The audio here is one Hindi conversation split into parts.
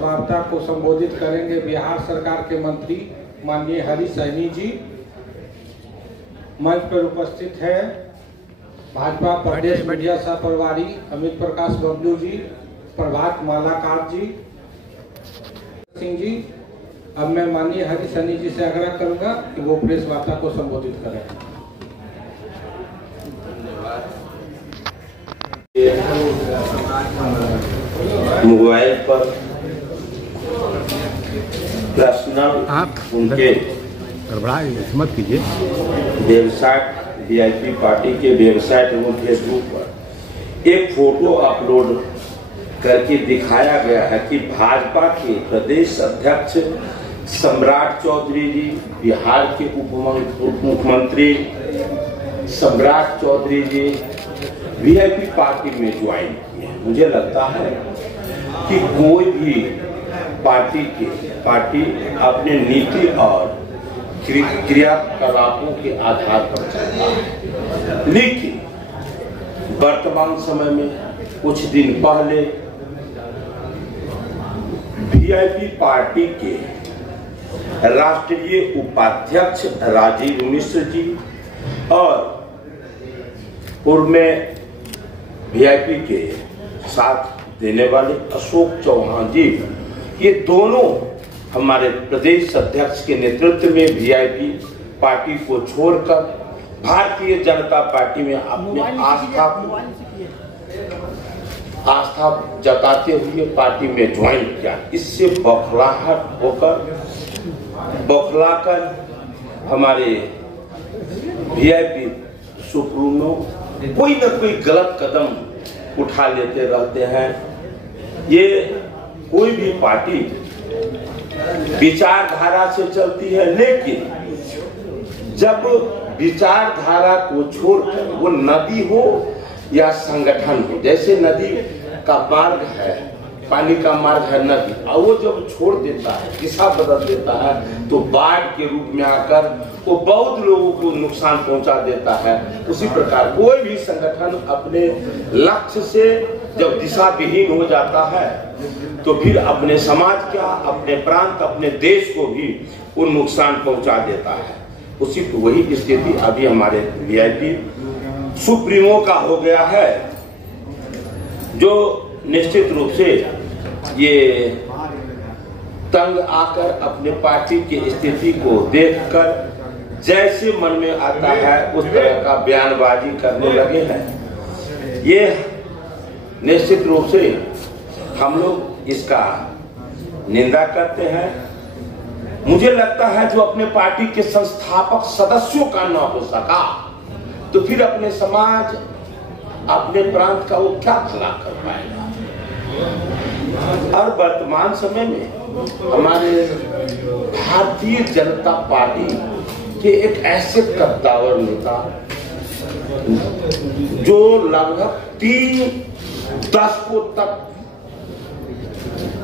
वार्ता को संबोधित करेंगे बिहार सरकार के मंत्री माननीय हरीश सहनी जी। मंच पर उपस्थित है भाजपा प्रदेश मीडिया सह प्रभारी अमित प्रकाश बबलू जी, प्रभात मालाकार जी, सिंह जी। अब मैं माननीय हरीश सहनी जी से आग्रह करूंगा कि वो प्रेस वार्ता को संबोधित करें। मोबाइल पर पर्सनल उनके मत कीजिए वेबसाइट वीआईपी पार्टी के वेबसाइट एवं फेसबुक पर एक फोटो अपलोड करके दिखाया गया है कि भाजपा के प्रदेश अध्यक्ष सम्राट चौधरी जी, बिहार के उप मुख्यमंत्री सम्राट चौधरी जी वीआईपी पार्टी में ज्वाइन किए। मुझे लगता है कि कोई भी पार्टी अपने नीति और क्रियाकलापों के आधार पर चलता है, लेकिन वर्तमान समय में कुछ दिन पहले वीआईपी पार्टी के राष्ट्रीय उपाध्यक्ष राजीव मिश्र जी और पूर्व में वीआईपी के साथ देने वाले अशोक चौहान जी, ये दोनों हमारे प्रदेश अध्यक्ष के नेतृत्व में वीआईपी पार्टी को छोड़कर भारतीय जनता पार्टी में अपने आस्था जताते हुए पार्टी में ज्वाइन किया। इससे बौखलाकर हमारे वीआईपी सुप्रीमो कोई न कोई गलत कदम उठा लेते रहते हैं। ये कोई भी पार्टी विचारधारा से चलती है, लेकिन जब विचारधारा को छोड़कर वो नदी हो या संगठन हो, जैसे नदी का मार्ग है, पानी का मार्ग है नदी, और वो जब छोड़ देता है, दिशा बदल देता है, तो बाढ़ के रूप में आकर वो बहुत लोगों को नुकसान पहुंचा देता है। उसी प्रकार कोई भी संगठन अपने लक्ष्य से जब दिशा विहीन हो जाता है तो फिर अपने समाज का, अपने प्रांत, अपने देश को भी वो नुकसान पहुंचा देता है। वही स्थिति अभी हमारे वीआईपी सुप्रीमो का हो गया है, जो निश्चित रूप से ये तंग आकर अपने पार्टी की स्थिति को देखकर जैसे मन में आता है उस तरह का बयानबाजी करने लगे हैं। ये निश्चित रूप से हम लोग इसका निंदा करते हैं। मुझे लगता है जो अपने पार्टी के संस्थापक सदस्यों का न हो सका तो फिर अपने समाज, अपने प्रांत का वो क्या भला कर पाएगा। और वर्तमान समय में हमारे भारतीय जनता पार्टी के एक ऐसे कद्दावर नेता जो लगभग 3 दशकों तक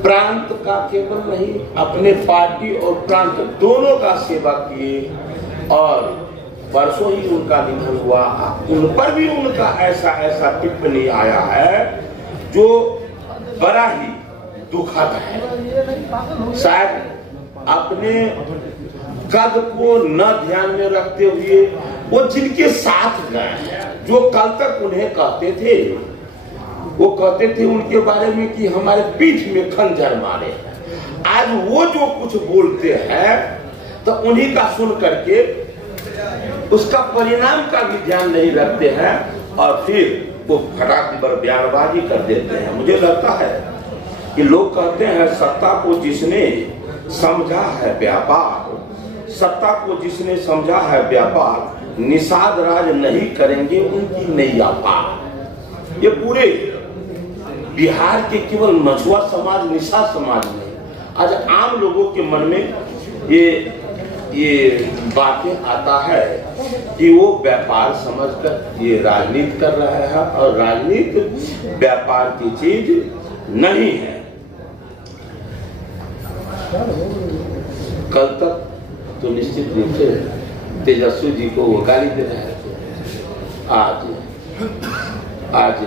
प्रांत का केवल नहीं, अपने पार्टी और प्रांत दोनों का सेवा किए और परसों ही उनका निधन हुआ। उन पर भी उनका ऐसा टिप्पणी आया है जो बड़ा ही दुखद है। शायद अपने कद को न ध्यान में रखते हुए वो जिनके साथ गए हैं, जो कल तक उन्हें कहते थे, वो कहते थे उनके बारे में कि हमारे पीठ में खंजर मारे, आज वो जो कुछ बोलते हैं तो उन्हीं का सुन करके उसका परिणाम का भी ध्यान नहीं रखते हैं और फिर वो फटाक पर बयानबाजी कर देते हैं। मुझे लगता है कि लोग कहते हैं सत्ता को जिसने समझा है व्यापार, सत्ता को जिसने समझा है व्यापार, निषाद राज नहीं करेंगे उनकी नैया पार। ये पूरे बिहार के केवल मछुआ समाज, निषाद समाज नहीं, आज आम लोगों के मन में ये बातें आता है कि वो व्यापार समझकर ये राजनीति कर रहा है और राजनीति व्यापार की चीज नहीं है। कल तक तो निश्चित रूप से तेजस्वी जी को वो गाली दे रहे थे, आज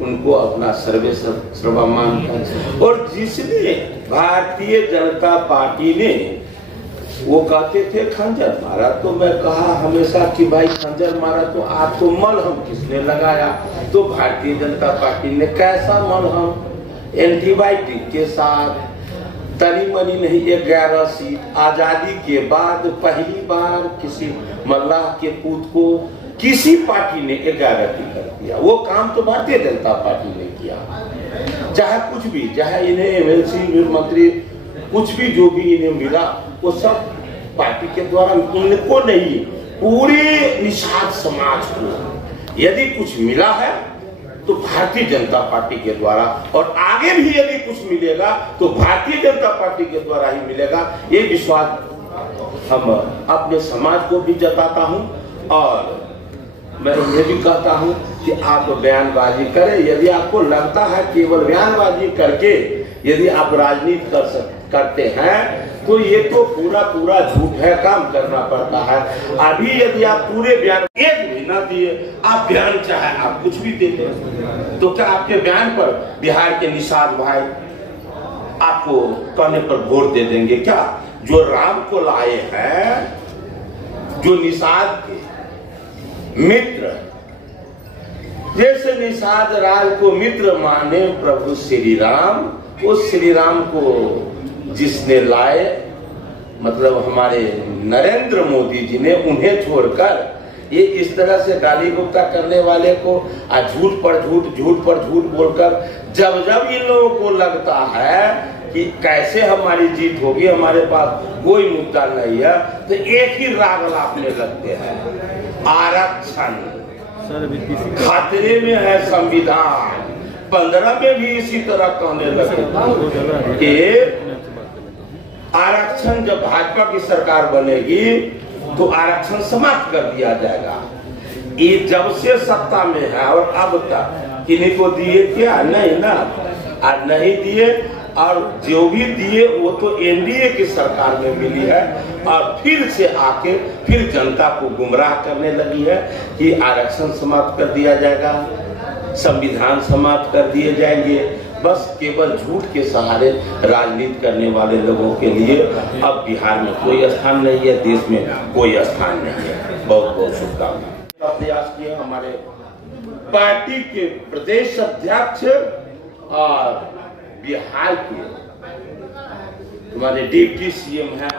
उनको अपना सर्वस्व मानकर। और जिसने भारतीय जनता पार्टी ने, वो कहते थे खंजर मारा, तो मैं कहा हमेशा कि भाई खंजर मारा तो आपको मलहम किसने लगाया? तो भारतीय जनता पार्टी ने। कैसा मलहम? एंटीबायोटिक के साथ, तनी मनी नहीं, 11 सीट। आजादी के बाद पहली बार किसी मल्लाह के पूत को किसी पार्टी ने 11 टिकट दिया। वो काम तो भारतीय जनता पार्टी ने किया। चाहे कुछ भी, चाहे इन्हें एमएलसी मंत्री कुछ भी जो भी इन्हें मिला, वो सब पार्टी के द्वारा, उनको नहीं, पूरे निषाद समाज को यदि कुछ मिला है तो भारतीय जनता पार्टी के द्वारा, और आगे भी यदि कुछ मिलेगा तो भारतीय जनता पार्टी के द्वारा ही मिलेगा। ये विश्वास हम अपने समाज को भी जताता हूं, और मैं ये भी कहता हूं कि आप बयानबाजी करें। यदि आपको लगता है केवल बयानबाजी करके यदि आप राजनीति करते हैं तो ये तो पूरा झूठ है, काम करना पड़ता है। अभी यदि आप पूरे बयान एक भी ना दिए, आप बयान चाहे आप कुछ भी दे दें, तो क्या आपके बयान पर बिहार के निषाद भाई आपको कहने पर वोट दे देंगे क्या? जो राम को लाए हैं, जो निषाद के मित्र, जैसे निषाद राज को मित्र माने प्रभु श्री राम, उस श्री राम को जिसने लाए, मतलब हमारे नरेंद्र मोदी जी ने, उन्हें छोड़कर ये इस तरह से गाली गुप्ता करने वाले को झूठ पर झूठ बोलकर, जब जब इन लोगों को लगता है कि कैसे हमारी जीत होगी, हमारे पास कोई मुद्दा नहीं है, तो एक ही राग लापने लगते हैं, आरक्षण। खतरे में है संविधान। 15 में भी इसी तरह कहने लगे कि आरक्षण जब भाजपा की सरकार बनेगी तो आरक्षण समाप्त कर दिया जाएगा। ये जब से सत्ता में है और अब तक किन्हीं को दिए क्या? नहीं ना, आज नहीं दिए, और जो भी दिए वो तो एनडीए की सरकार में मिली है, और फिर से आके फिर जनता को गुमराह करने लगी है कि आरक्षण समाप्त कर दिया जाएगा, संविधान समाप्त कर दिए जाएंगे। बस केवल झूठ के सहारे राजनीति करने वाले लोगों के लिए अब बिहार में कोई स्थान नहीं है, देश में कोई स्थान नहीं है। बहुत बहुत शुभकामनाएं। प्रयास किए हमारे पार्टी के प्रदेश अध्यक्ष और बिहार के हमारे डिप्टी सीएम हैं।